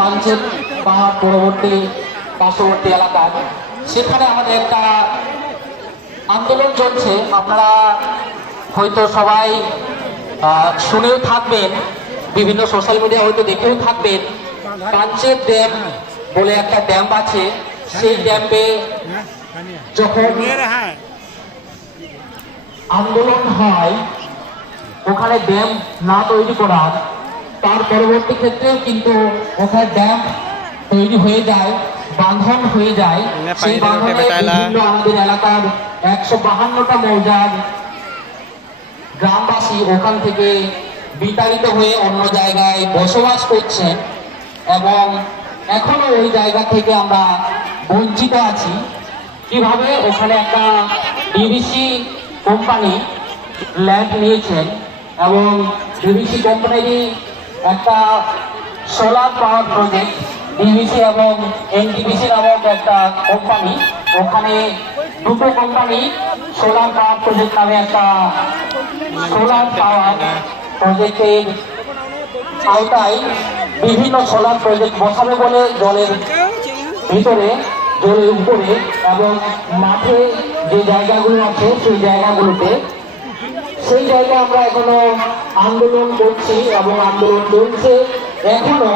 পাঞ্চেত পাহাড় পরবর্তী পার্শ্ববর্তী এলাকায় সেখানে আমাদের একটা আন্দোলন চলছে। আপনারা হয়তো সবাই শুনেও থাকবেন, বিভিন্ন সোশ্যাল মিডিয়া হয়তো দেখেও থাকবেন। পাঞ্চেত ড্যাম বলে একটা ড্যাম আছে, সেই ড্যামে যখন আন্দোলন হয় ওখানে ড্যাম না তৈরি করার, তার পরবর্তী ক্ষেত্রেও কিন্তু ওখানে ড্যাম তৈরি হয়ে যায়, বাঁধন হয়ে যায়। সেই বাঁধনে বিভিন্ন আমাদের এলাকার 152টা মৌজার গ্রামবাসী ওখান থেকে বিতাড়িত হয়ে অন্য জায়গায় বসবাস করছেন এবং এখনো ওই জায়গা থেকে আমরা বঞ্চিত আছি। কিভাবে ওখানে একটা ডিভিসি কোম্পানি ল্যান্ড নিয়েছেন এবং ডিভিসি কোম্পানিরই একটা সোলার পাওয়ার প্রজেক্ট, ডিভিসি এবং এনটিপিসি নামক একটা কোম্পানি, ওখানে দুটো কোম্পানি সোলার পাওয়ার প্রজেক্ট নামে একটা সোলার পাওয়ার প্রজেক্টের আওতায় বিভিন্ন সোলার প্রজেক্ট বসাবে বলে জলের ভিতরে, জলের উপরে এবং মাঠে যে জায়গাগুলো আছে সেই জায়গাগুলোতে, সেই জায়গায় আমরা এখনো আন্দোলন করছি এবং আন্দোলন চলছে এখনো।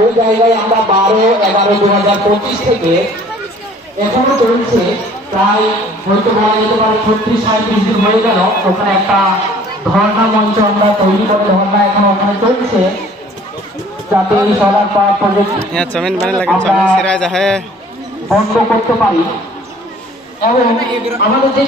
ওই জায়গায় আমরা 12/11/2025 থেকে এখনো চলছে, প্রায় হয়তো বলা যেতে পারে 36-37 দিন হয়ে গেল। ওখানে একটা ধর্ণা মঞ্চ আমরা তৈরি করে ধর্ণা এখন ওখানে চলছে, যাতে এই সোলার পাওয়ার প্রজেক্ট বন্ধ করতে পারি। এবং আমাদের যে